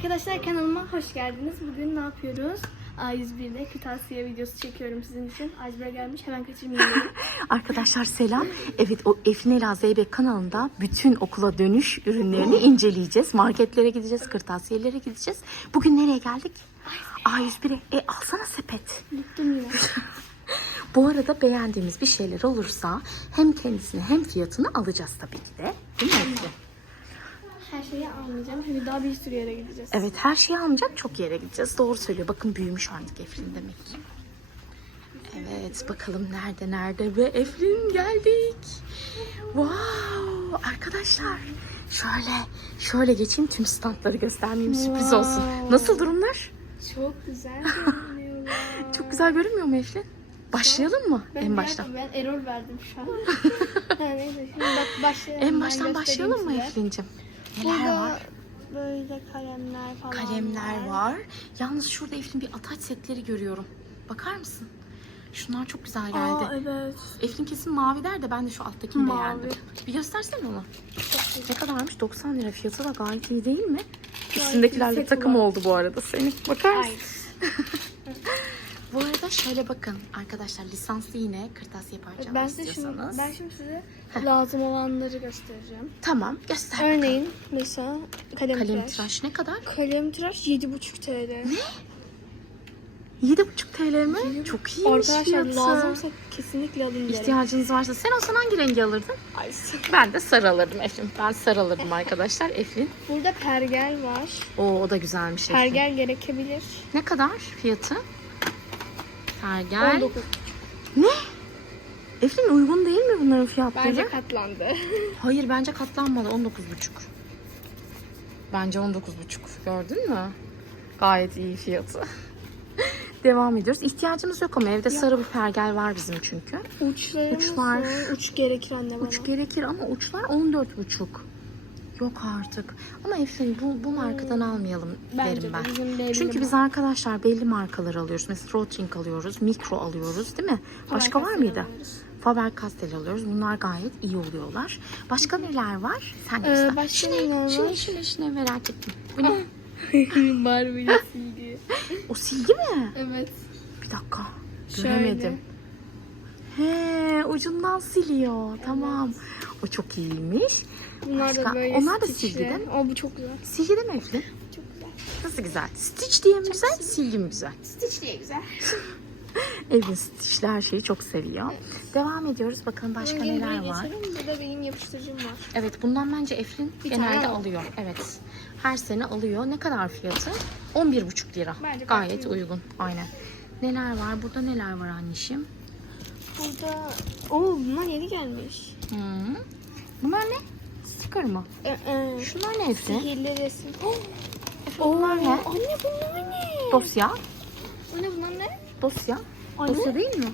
Arkadaşlar kanalıma hoş geldiniz. Bugün ne yapıyoruz? A101'de kırtasiye videosu çekiyorum sizin için. A101'e gelmiş hemen kaçırmayın beni. Arkadaşlar selam. Evet o Efin Ela Zeybek kanalında bütün okula dönüş ürünlerini inceleyeceğiz. Marketlere gideceğiz, kırtasiyelere gideceğiz. Bugün nereye geldik? A101'e. E alsana sepet. Unuttum yine. Bu arada beğendiğimiz bir şeyler olursa hem kendisini hem fiyatını alacağız tabii ki de. Değil mi? Her şeyi almayacağım çünkü daha bir sürü yere gideceğiz. Evet her şeyi almayacak çok yere gideceğiz. Doğru söylüyor. Bakın büyümüş artık Eflin demek ki. Evet bakalım nerede nerede ve Eflin geldik. Wow arkadaşlar şöyle şöyle geçeyim tüm standları göstermeyeyim sürpriz olsun. Wow. Nasıl durumlar? Çok güzel görünüyorlar. Çok güzel görünmüyor mu Eflin? Başlayalım mı Ben en baştan? Ben error verdim şu an. şimdi bak başlayalım. En baştan başlayalım mı. Eflin'cim? Neler Burada var? böyle kalemler falan Kalemler var. Yalnız şurada Eflin bir ataç setleri görüyorum. Bakar mısın? Şunlar çok güzel geldi. Aa evet. Eflin kesin mavi der de ben de şu alttakini Mavi. beğendim. Bir göstersene onu. Ne kadarmış? 90 lira fiyatı da gayet iyi değil mi? Üstündekilerle takım var. oldu bu arada senin. Bakar mısın? Bu arada şöyle bakın arkadaşlar lisanslı yine kırtasiye parça Ben size şimdi, ben şimdi size lazım olanları göstereceğim. Tamam göster. bakalım. Örneğin mesela kalem, Kalem tıraş. tıraş ne kadar? Kalem tıraş 7,5 TL. Ne? 7,5 TL mi? Çok iyiymiş Arkadaşlar fiyatı. lazımsa kesinlikle alın derim. İhtiyacınız varsa sen olsan hangi rengi alırdın? Ay, Ben de sarı alırdım Eflin. Ben sarı alırdım arkadaşlar Eflin. Burada pergel var. Oo o da güzelmiş Eflin. Pergel gerekebilir. Ne kadar fiyatı? Pergel. 19. Eflin uygun değil mi bunların fiyatları? Bence katlandı. Hayır bence katlanmadı 19,5. Bence 19,5. Gördün mü? Gayet iyi fiyatı. Devam ediyoruz. İhtiyacımız yok ama evde sarı bir pergel var bizim çünkü. Uçlarımız Uçlar. Uç gerekir anne bana. Uç gerekir ama uçlar 14,5. Yok artık. Ama Eflin bu, bu markadan almayalım Bence derim de ben. belli Çünkü biz arkadaşlar belli markalar alıyoruz. Mesela Rotring alıyoruz, Mikro alıyoruz değil mi? Başka var mıydı? alıyoruz. Faber-Castell alıyoruz. Bunlar gayet iyi oluyorlar. Başka neler var? Sen Ee, göster. başka Şu neler ne? var? Şu ne? Şu ne? Şu ne? Merak ettim. Bu ne? Barbie silgi. O silgi mi? Evet. Bir dakika. Şöyle. Göremedim. He, ucundan siliyor. Tamam. O çok iyiymiş. Bunlar Başka- da böyle onlar da stitchli. silgi değil mi? O bu çok güzel. Silgi de mi Eflin? Çok güzel. Nasıl güzel? Stitch diye mi güzel, silgi mi güzel? Stitch diye güzel. Evin stitchli her şeyi çok seviyor. Devam ediyoruz. Bakalım başka gibi neler var. geçelim. Burada benim yapıştırıcım var. Evet bundan bence Eflin Bir genelde tane al. alıyor. Evet. Her sene alıyor. Ne kadar fiyatı? 11,5 lira. Bence Gayet gayet iyi. uygun. Aynen. Neler var? Burada neler var anneciğim? Burada... Oo bunlar yeni gelmiş. Hı. Bunlar ne? Sticker mı? Ee, e, Şunlar ne Eflin? Sihirli resim. Bunlar ne? Anne bunlar ne? Dosya. Anne bunlar ne? Dosya. Anne? Dosya değil mi?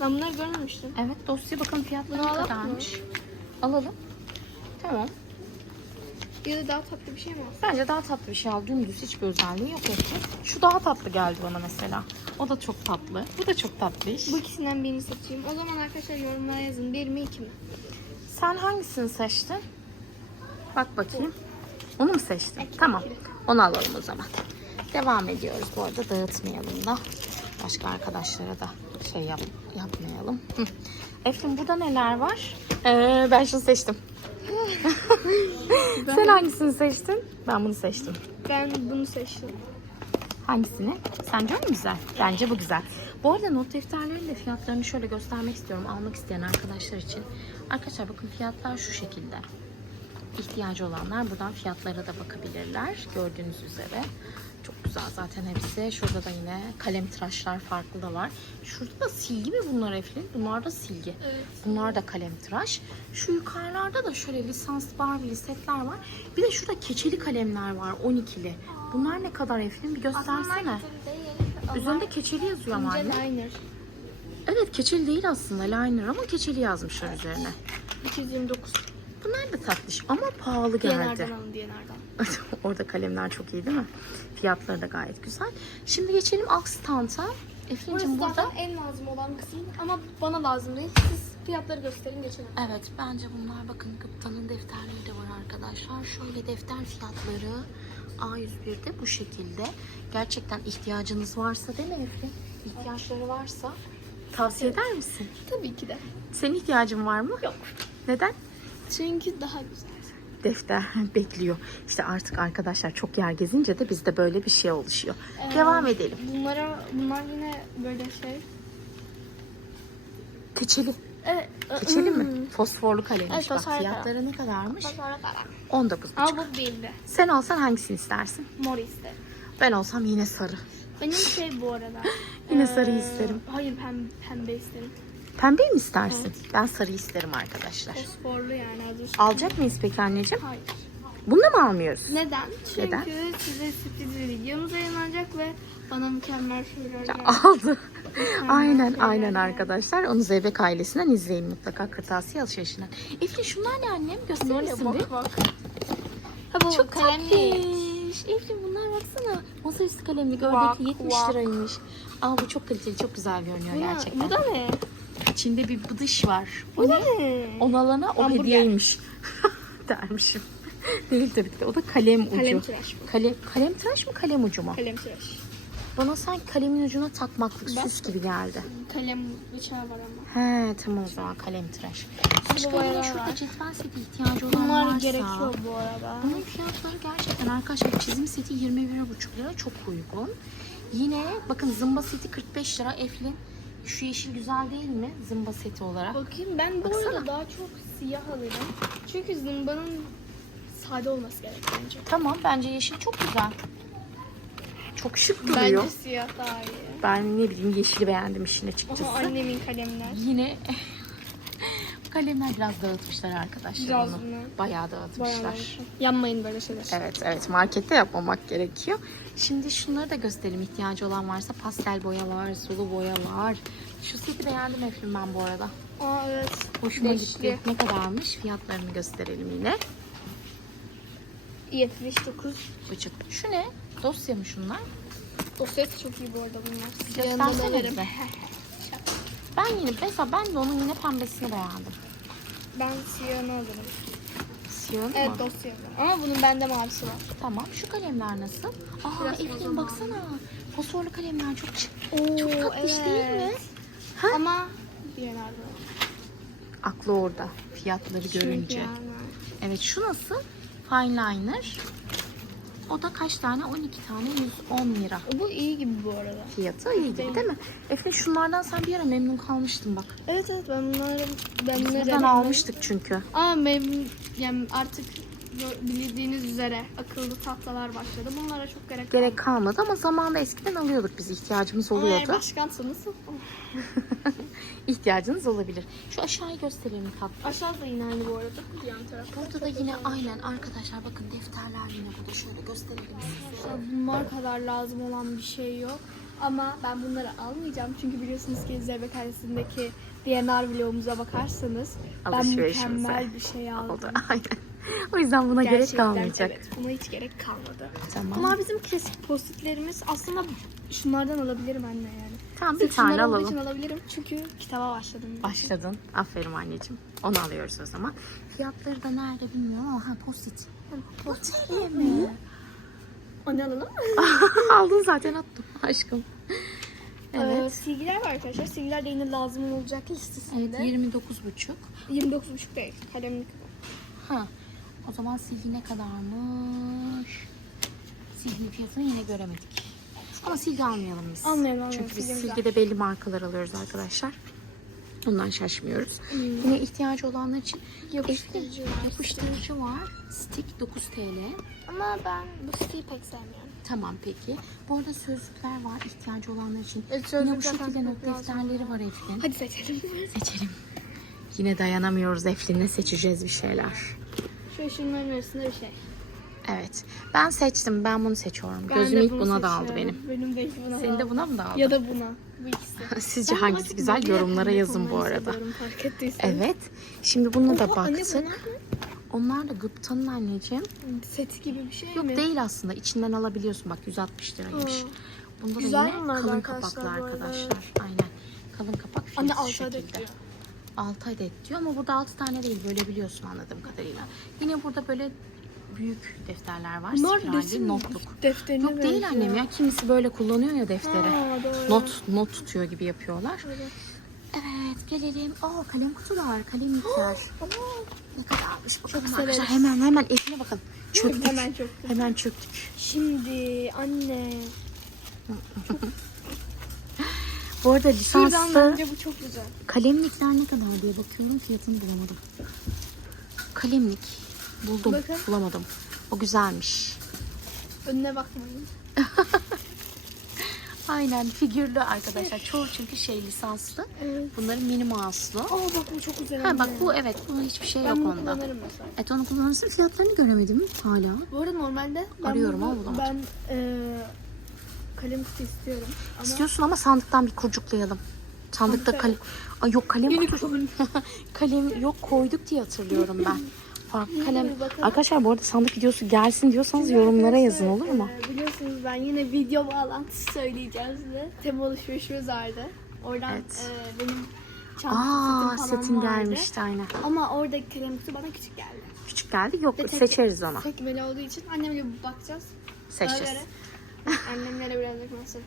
Ben bunları görmemiştim. Evet dosya. Bakın fiyatları ne kadarmış. Alalım. Tamam. Ya da daha tatlı bir şey mi alsın? Bence daha tatlı bir şey al. Dümdüz hiçbir özelliği yok Eflin. Şu daha tatlı geldi bana mesela. O da çok tatlı. Bu da çok tatlı iş. Bu ikisinden birini seçeyim. O zaman arkadaşlar yorumlara yazın. Bir mi iki mi? Sen hangisini seçtin? Bak bakayım. Onu mu seçtin? Tamam. Onu alalım o zaman. Devam ediyoruz. Bu arada dağıtmayalım da. Başka arkadaşlara da şey yap, yapmayalım. Hı. Eflin burada neler var? Ee, ben şunu seçtim. Sen hangisini seçtin? Ben bunu seçtim. Ben bunu seçtim. Hangisini? Sence o mu güzel? Bence bu güzel. Bu arada not defterlerinin de fiyatlarını şöyle göstermek istiyorum. Almak isteyen arkadaşlar için. Arkadaşlar bakın fiyatlar şu şekilde. İhtiyacı olanlar buradan fiyatlara da bakabilirler. Gördüğünüz üzere. Çok güzel zaten hepsi. Şurada da yine kalem tıraşlar farklı da var. Şurada da silgi mi bunlar Eflin? Bunlar da silgi. Evet. Bunlar da kalem tıraş. Şu yukarılarda da şöyle lisanslı Barbie'li setler var. Bir de şurada keçeli kalemler var 12'li. Bunlar ne kadar Eflin? Bir göstersene. Üzerinde keçeli yazıyor ama anne. liner. Evet keçeli değil aslında liner ama keçeli yazmışlar üzerine. 229. Bunlar da tatlış ama pahalı geldi. Diğerlerden alın diğerlerden. Orada kalemler çok iyi değil mi? Fiyatları da gayet güzel. Şimdi geçelim alt standa. Burası Efendim burada. zaten en lazım olan kısım ama bana lazım değil. Siz fiyatları gösterin geçelim. Evet bence bunlar bakın Gıpta'nın defterleri de var arkadaşlar. Şöyle defter fiyatları A101'de bu şekilde. Gerçekten ihtiyacınız varsa değil mi Eflin? İhtiyaçları varsa tavsiye eder misin? Tabii ki de. Senin ihtiyacın var mı? Yok. Neden? Çünkü daha güzel. Defter bekliyor. İşte artık arkadaşlar çok yer gezince de bizde böyle bir şey oluşuyor. Ee, Devam edelim. Bunlara, bunlar yine böyle şey. Keçeli. Evet. Keçeli Hmm. mi? Fosforlu kalemmiş. Evet, Bak fosforlu fiyatları ne kadarmış? Sonra karar. 19,5. Ama bu belli. Sen olsan hangisini istersin? Mor isterim. Ben olsam yine sarı. Benim şey bu arada. Yine sarıyı isterim. Hayır pembe, pembe isterim. Pembeyi mi istersin? Ben sarı isterim arkadaşlar. Fosforlu yani adı. Alacak mıyız peki anneciğim? Hayır. Bunu da mı almıyoruz? Neden? Çünkü Neden? size sürpriz bir videomuz yayınlanacak ve bana mükemmel şeyler geldi. Aldı. aynen aynen arkadaşlar. Onu Zeybek ailesinden izleyin mutlaka. Kırtasiye alışverişinden. Eflin şunlar ne annem? Gösterir misin bir? Bak bak. Ha bu Çok kalemli. tatlış. Eflin bunlar baksana. Masaüstü kalemli Vak, gördük 70 vak. liraymış. Aa bu çok kaliteli, çok güzel görünüyor Bu, ne? gerçekten. bu da ne? İçinde bir bıdış var. Da ne? On alana o Hamburger. hediyeymiş. Dermişim. Değil tabii ki de. O da kalem ucu. Kalem tıraş bu. Kalem, kalem tıraş mı kalem ucu mu? Kalem tıraş. Bana sanki kalemin ucuna takmaklık Bak. süs gibi geldi. Kalem bıçağı var ama. He tamam o zaman kalem tıraş. Başka yine şurada cetvel seti ihtiyacı olan Bunlar varsa. gerekiyor bu arada. Bunun fiyatları gerçekten arkadaşlar çizim seti 21,5 lira çok uygun. Yine bakın zımba seti 45 lira Eflin. Şu yeşil güzel değil mi? Zımba seti olarak. Bakayım ben bu Baksana. arada daha çok siyah alırım. Çünkü zımbanın sade olması gerek bence. Tamam bence yeşil çok güzel. Çok şık duruyor. Bence siyah daha iyi. Ben ne bileyim yeşili beğendim işin açıkçası. annemin kalemler. Yine kalemler biraz dağıtmışlar arkadaşlar Biraz onu. mı? Bayağı dağıtmışlar. Bayağı Yanmayın böyle şeyler. Evet evet markette yapmamak gerekiyor. Şimdi şunları da gösterelim ihtiyacı olan varsa pastel boya var, sulu boya var. Şu seti beğendim Eflin ben bu arada. Aa evet. Hoşuma Beşli. gitti. Ne kadarmış? Fiyatlarını gösterelim yine. 79. Bıçık. Şu ne? Dosya mı şunlar? Dosyası çok iyi bu arada bunlar. Göstersene bize. Ben yine mesela ben de onun yine pembesini beğendim. Ben siyahını alırım. Siyahını Evet mı? dosyalı. Ama bunun bende mavisi var. Tamam. Şu kalemler nasıl? Aa Biraz Eflin baksana. Fosforlu kalemler çok. Oo, Çok tatlış değil mi? Ha? Ama nerede? Aklı orada. Fiyatları görünce. Evet şu nasıl? Fine liner. O da kaç tane? 12 tane 110 lira. Bu iyi gibi bu arada. Fiyatı iyi gibi değil mi? Efendim şunlardan sen bir ara memnun kalmıştın bak. Evet evet ben bunları ben bunları buradan almıştık çünkü. Ama memnun yani artık bildiğiniz üzere akıllı tahtalar başladı. Bunlara çok gerek Gerek kalmadı ama zamanında eskiden alıyorduk biz ihtiyacımız oluyordu. başkansınız. İhtiyacınız olabilir. Şu aşağıyı gösterelim tatlı. Aşağıda yine aynı bu arada. Yan taraf. Burada da yine aynen arkadaşlar bakın defterler yine burada şöyle gösterelim size. Bunlar kadar lazım olan bir şey yok. Ama ben bunları almayacağım. Çünkü biliyorsunuz ki Zeybek ailesindeki DNR vlogumuza bakarsanız ben mükemmel bir şey aldım. Oldu aynen. O yüzden buna gerek Gerçekten kalmayacak. Evet, buna hiç gerek kalmadı. Tamam. Bunlar bizim klasik postitlerimiz. Aslında şunlardan alabilirim anne yani. Tamam bir Sırf tane alalım. için alabilirim. Çünkü kitaba başladım. Başladın. Aferin anneciğim. Onu alıyoruz o zaman. Fiyatları da nerede bilmiyorum ama ha post-it. Post-it mi? O ne alalım? Aldın zaten attım aşkım. Evet. Evet. silgiler var arkadaşlar. Silgiler de yine lazım olacak Evet listesinde. 29,5. 29,5 değil. Kalemlik. Ha. O zaman silgi ne kadarmış? Silginin fiyatını yine göremedik. Ama silgi almayalım biz. Almayalım, almayalım. Çünkü biz güzel. silgide belli markalar alıyoruz arkadaşlar. Ondan şaşmıyoruz. Hmm. Yine ihtiyacı olanlar için Yapıştırıcı var. yapıştırıcı var. Stick 9 TL. Ama ben bu siteyi pek sevmiyorum. Tamam peki. Bu arada sözlükler var ihtiyacı olanlar için. Evet, Yine bu şekilde not defterleri var Eflin. Hadi seçelim. Seçelim. Yine dayanamıyoruz Eflin'le seçeceğiz bir şeyler. Şu şunların arasında bir şey. Evet. Ben seçtim. Ben bunu seçiyorum. Ben Gözüm ilk bunu buna daldı seçiyorum. benim. Benim de ilk buna Senin de daldı. buna mı daldı? Ya da buna. Bu ikisi. Sizce Ben hangisi güzel? Yorumlara yazın bu arada. Fark ettiysen. Evet. Şimdi bununla da Oha, baktık. Onlar da gıptanın anneciğim. Seti gibi bir şey Yok mi? değil aslında. İçinden alabiliyorsun. Bak 160 liraymış. Aa. Bunda da Güzel yine da kalın arkadaşlar kapaklı arkadaşlar. Aynen. Kalın kapak Anne fiyatı 6 şu şekilde. diyor. 6 adet diyor ama burada 6 tane değil bölebiliyorsun anladığım kadarıyla. Yine burada böyle büyük defterler var. Bunlar Spiralli notluk. defterine Yok değil benziyor. annem ya. Kimisi böyle kullanıyor ya defteri. Ha, doğru. Not not tutuyor gibi yapıyorlar. Evet. Evet gelelim. Aa kalem kutular, kalemlikler. Ne kadarmış bakalım Çok arkadaşlar. severiz. Hemen hemen eline bakın. Çöktük. hemen çok. Hemen çöktük. Şimdi anne. Bu arada Şuradan lisanslı bence bu çok güzel. kalemlikler ne kadar diye bakıyorum. Fiyatını bulamadım. Kalemlik buldum. Bakın. Bulamadım. O güzelmiş. Önüne bakmayın. Aynen figürlü arkadaşlar. Çoğu çünkü şey lisanslı. Evet. Bunların mini mouse'lu. Aa bak bu çok güzel. Ha anne. bak bu evet bunun hiçbir şey ben yok bunu onda. kullanırım mesela. Evet onu kullanırsın. Fiyatlarını göremedim hala. Bu arada normalde ben Arıyorum bunu- ama bulamadım. Ben e, kalem kutu istiyorum. Ama İstiyorsun ama sandıktan bir kurcuklayalım. Sandıkta Sandıkta kalem... Ay yok kalem konu. kalem yok koyduk diye hatırlıyorum ben. Farklı kalem. Arkadaşlar bu arada sandık videosu gelsin diyorsanız yorumlara yazın olur mu? Ee, biliyorsunuz ben yine video bağlantısı söyleyeceğim size. Tem alışverişimiz vardı. Oradan Evet. e, benim çanta Aa setim vardı. gelmişti aynen. Ama oradaki kalem kutu bana küçük geldi. Küçük geldi. Yok Ve tek- seçeriz onu. Tekmeli olduğu için annemle bakacağız. Ona Seçeceğiz. göre Annemlere birazcık masraf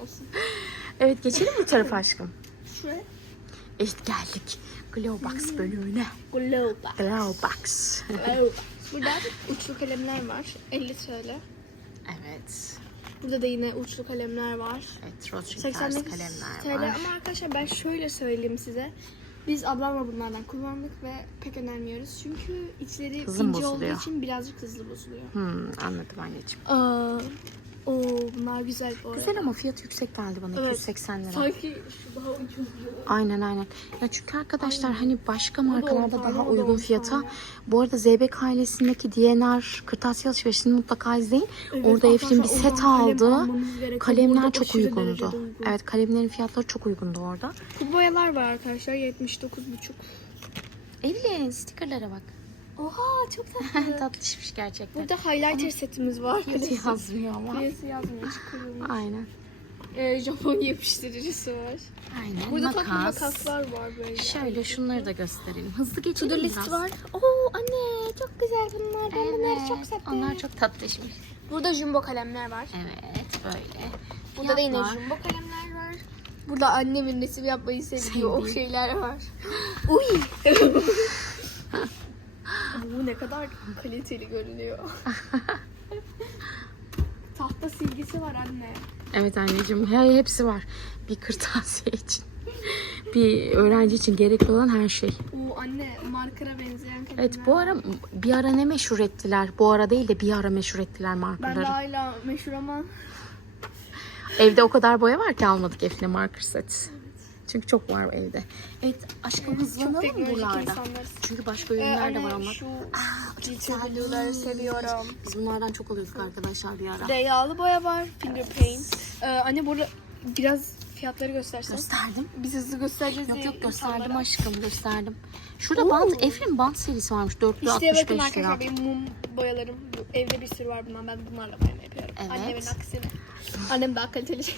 olsun. Evet geçelim bu tarafa aşkım. Şuraya Evet geldik. Glowbox bölümüne. Glowbox. Glowbox. Glowbox. Burada uçlu kalemler var. 50 TL. evet. Burada da yine uçlu kalemler var. Evet Rothschild 88 tarzı kalemler TL var. ama arkadaşlar ben şöyle söyleyeyim size. Biz ablamla bunlardan kullandık ve pek önermiyoruz. Çünkü içleri Hızlı ince olduğu bozuluyor? için birazcık hızlı bozuluyor. Hmm, anladım anneciğim. Aa, oo, bunlar güzel bu arada. Güzel ama fiyatı yüksek geldi bana. Evet. 280 lira. Sanki şu daha ucuz. Aynen aynen. Ya çünkü arkadaşlar hani başka da markalarda tane, daha da uygun fiyata. tane. Bu arada Zeybek ailesindeki DNR kırtasiye alışverişini mutlaka izleyin. Evet, Orada Eflin bir set kalem aldı. gerekiyor. Kalemler çok uygundu. uygun. Evet kalemlerin fiyatları çok uygundu orada. Bu boyalar var arkadaşlar 79,5. Evlin stickerlara bak. Oha çok tatlı. Tatlışmış gerçekten. Burada highlighter setimiz var. Fiyatı yazmıyor ama. Fiyatı yazmıyor. çıkarılmış. Aynen. Ee, Japon yapıştırıcısı var. Aynen. Burada tatlı Makas. makaslar var böyle. Şöyle şunları da gösterelim. Hızlı geçelim biraz. list var. Oo anne çok güzel bunlar. Ben bunları çok Evet, sevdim. Onlar çok tatlışmış. Burada jumbo kalemler var. Evet böyle. Burada da yine Fiyatlar. jumbo kalemler var. Burada annemin resim yapmayı sevdiği o şeyler var. Uy. Bu ne kadar kaliteli görünüyor. Tahta silgisi var anne. Evet anneciğim he- hepsi var. Bir kırtasiye için. bir öğrenci için gerekli olan her şey. Oo anne markara benzeyen kalemler. Evet bu ara bir ara ne meşhur ettiler? Bu ara değil de bir ara meşhur ettiler Ben markaları. de hala meşhur ama Evde o kadar boya var ki almadık Efne marker set. Çünkü çok var evde. Evet aşkım hızlanalım teknolojik buralarda. Çünkü başka Ee, ürünler de anne, var ama. Şu çok Glitter seviyorum. Biz bunlardan çok alıyorduk arkadaşlar bir ara. De yağlı boya var. Finger paint. Ee, anne burada biraz fiyatları göstersen. Gösterdim. Biz hızlı göstereceğiz Yok yok gösterdim insanlara. aşkım gösterdim. Şurada Oo. bant, Eflin bant serisi varmış İşte bakın 465 lira. arkadaşlar benim mum boyalarım bu- evde bir sürü var bundan ben bunlarla boyama yapıyorum. Evet. Annemin aksine. Annem daha kaliteli.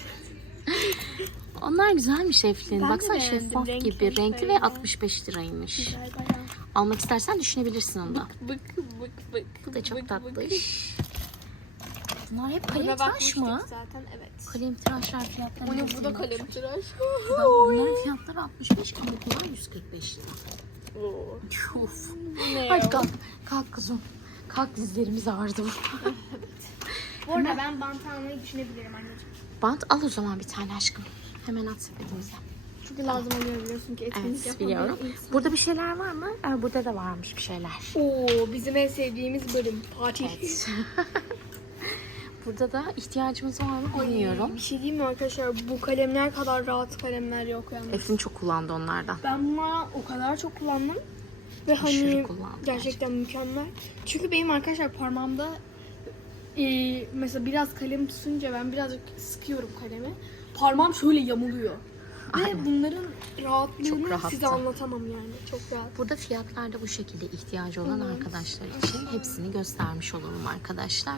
Onlar güzelmiş Eflin. Ben de Baksana beğendim. şeffaf Renkli gibi. Renkli ve böyle. 65 liraymış. Güzel bayağı. Almak istersen düşünebilirsin onu da. Bık bık bık. Bu da çok bık, tatlı. bık. Bunlar hep Buna kalem tıraş bakmıştık mı? Zaten evet. Kalem tıraşlar fiyatları. Bu ne nasıl bu da ya? kalem tıraş. Bak, Bunların fiyatları 65 ama bunlar 145 lira. Oo. Ne Hadi kalk. Kalk kızım. Kalk dizlerimiz ağrıdı. Bu arada ben bant almayı düşünebilirim anneciğim. Bant al o zaman bir tane aşkım. Hemen at sepetimize. Çünkü lazım oluyor biliyorsun ki etkinlik Evet biliyorum. Burada bir şeyler var mı? Ee, burada da varmış bir şeyler. Oo bizim en sevdiğimiz bölüm parti. Evet. burada da ihtiyacımız var mı bilmiyorum. Bir şey diyeyim mi arkadaşlar? Bu kalemler kadar rahat kalemler yok yani. Eflin çok kullandı onlardan. Ben bunları o kadar çok kullandım. Ve Aşırı hani kullandı gerçekten mükemmel. Çünkü benim arkadaşlar parmağımda e, mesela biraz kalem tutunca ben birazcık sıkıyorum kalemi. Parmağım şöyle yamuluyor. Ve bunların rahatlığını Çok rahattı. size anlatamam yani. Çok rahat. Burada fiyatlarda bu şekilde ihtiyacı olan arkadaşlar için hepsini göstermiş olalım arkadaşlar.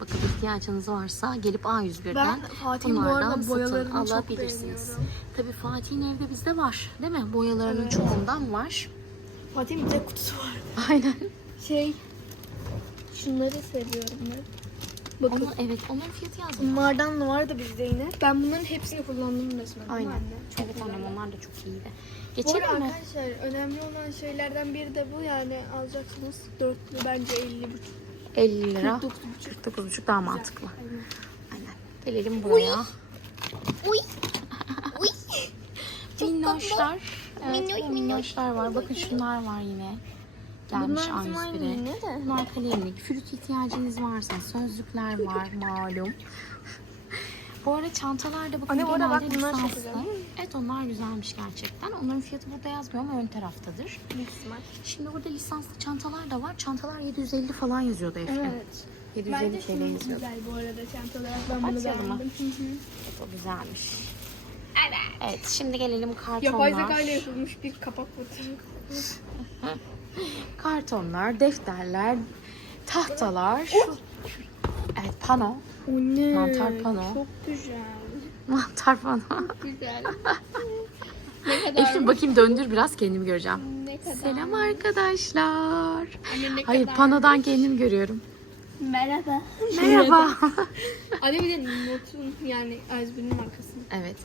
Bakın ihtiyacınız varsa gelip A101'den Ben Fatih'in bu bunlardan arada satın boyalarını çok alabilirsiniz. beğeniyorum. Tabii Fatih'in evde bizde var değil mi? Boyalarının Evet. çoğundan var. Fatih'in bir de kutusu var. Aynen. Şey Şunları seviyorum ben. Bakın. Onlar, evet onların fiyatı yazmıyor. Bunlardan da vardı bizde yine. Ben bunların hepsini kullandım resmen. Aynen. Anne? Çok Evet annem onlar da çok iyiydi. Geçelim mi? arkadaşlar önemli olan şeylerden biri de bu yani alacaksınız dörtlü bence 50 buçuk. 50 lira. 49 buçuk. 49,5 daha mantıklı. Aynen. Aynen. Gelelim buraya. Uy. Uy. Minnoşlar. Evet, Minnoş, minnoşlar var. Bakın şunlar var yine. Gelmiş Bunlar bizim A101'e. aynı yine de. Bunlar kalemlik. Flüt ihtiyacınız varsa sözlükler var malum. Bu arada çantalarda bakın Anne, bak genelde bunlar çok lisanslı. güzel. Evet onlar güzelmiş gerçekten. Onların fiyatı burada yazmıyor ama ön taraftadır. İhtimal. Şimdi burada lisanslı çantalar da var. Çantalar 750 falan yazıyordu Eflin. Evet. 750 Bence TL yazıyordu. güzel bu arada çanta olarak ben bunu ha. beğendim. Hı hı. Evet, o güzelmiş. Evet şimdi gelelim kartonlar. Yapay zeka ile yapılmış bir kapak fotoğrafı. Kartonlar, defterler, tahtalar. Şu... Evet pano. O ne? Mantar pano. Çok güzel. Mantar pano. Güzel. ne kadar? Eflin bakayım döndür biraz kendimi göreceğim. Ne kadar? Selam arkadaşlar. Anne ne Hayır kadar? panodan kendimi görüyorum. Merhaba. Merhaba. Anne bir de notun yani Azbin'in markasını. Evet.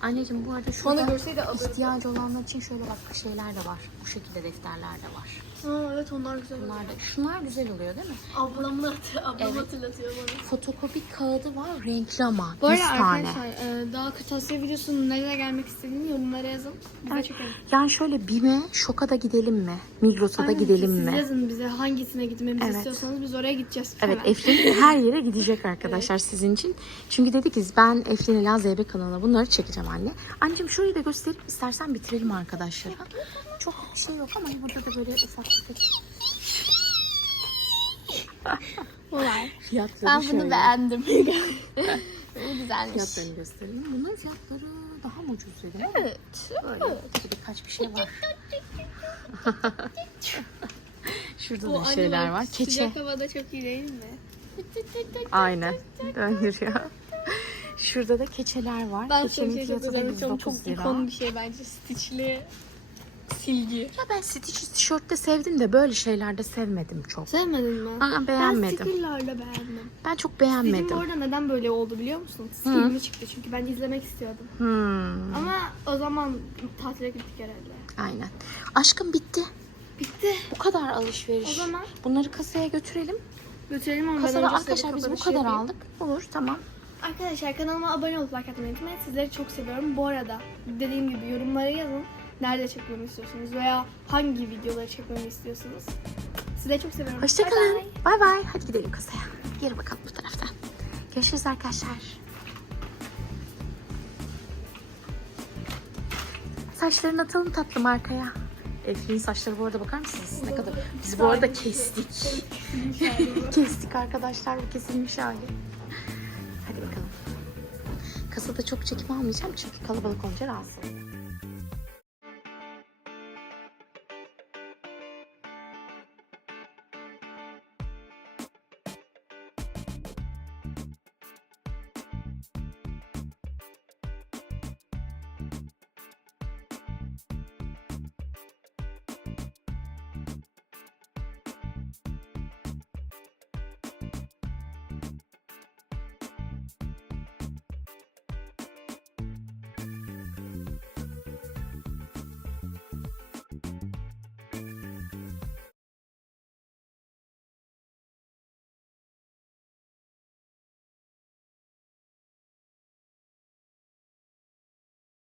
Anneciğim bu arada şurada ihtiyacı olanlar için şöyle bak şeyler de var. Bu şekilde defterler de var. Evet onlar güzel. Bunlar da, şunlar güzel oluyor değil mi? Hatı, ablam Evet. hatırlatıyor bana. Fotokopi kağıdı var renkli ama. Bu 100 arada tane. arkadaşlar e, daha kırtasiye videosunun nereye gelmek istediğini yorumlara yazın. Bize Evet. Yani şöyle BİM'e, Şok'a da gidelim mi? Migros'a da gidelim siz mi? yazın bize hangisine gitmemizi Evet. istiyorsanız biz oraya gideceğiz. Evet. Eflin her yere gidecek arkadaşlar sizin için. Çünkü dedi ki ben Eflin Ela Zeybek kanalına bunları çekeceğim anne. Anneciğim şurayı da gösterip istersen bitirelim arkadaşlara. Çok bir şey yok ama burada da böyle ufak tefek Olay. fiyatları Ben şöyle. bunu beğendim. Bu güzelmiş. Fiyatlarını gösterelim. Bunların fiyatları daha mı ucuz dedim ama Evet. böyle birkaç bir şey var. Şurada da şeyler var. Keçe. Sıcak havada çok iyi değil mi? Aynen. Döndürüyor. Şurada da keçeler var. Ben çok Keçenin şey çok fiyatı da güzel. Çok, 109 çok lira. ikon bir şey bence. Stitchli silgi. Ya ben Stitch tişörtte sevdim de böyle şeylerde sevmedim çok. Sevmedin mi? Aa, Ben beğenmedim. stickerlarla beğendim. Ben çok Stitch'in bu beğenmedim. arada neden böyle oldu biliyor musun? Filmi çıktı çünkü ben izlemek istiyordum. Hmm, Ama o zaman tatile gittik herhalde. aynen. Aşkım bitti. Bitti. Bu kadar alışveriş. O zaman Bunları kasaya götürelim. götürelim ama ben Kasada arkadaşlar biz bu kadar yapayım. aldık. Olur tamam. Arkadaşlar kanalıma abone olup like atmayı unutmayın. Sizleri çok seviyorum. Bu arada dediğim gibi yorumlara yazın. Nerede çekmemi istiyorsunuz veya hangi videoları çekmemi istiyorsunuz. Sizi çok seviyorum. Hoşçakalın. Bay bay. Hadi gidelim kasaya. Geri bakalım bu taraftan. Görüşürüz arkadaşlar. Saçlarını atalım tatlım arkaya. Eflin'in saçları bu arada bakar mısınız? Ne kadar? Biz bu arada kestik. kestik arkadaşlar bu kesilmiş hali. Hadi bakalım. Kasada çok çekim almayacağım çünkü kalabalık olunca rahatsız.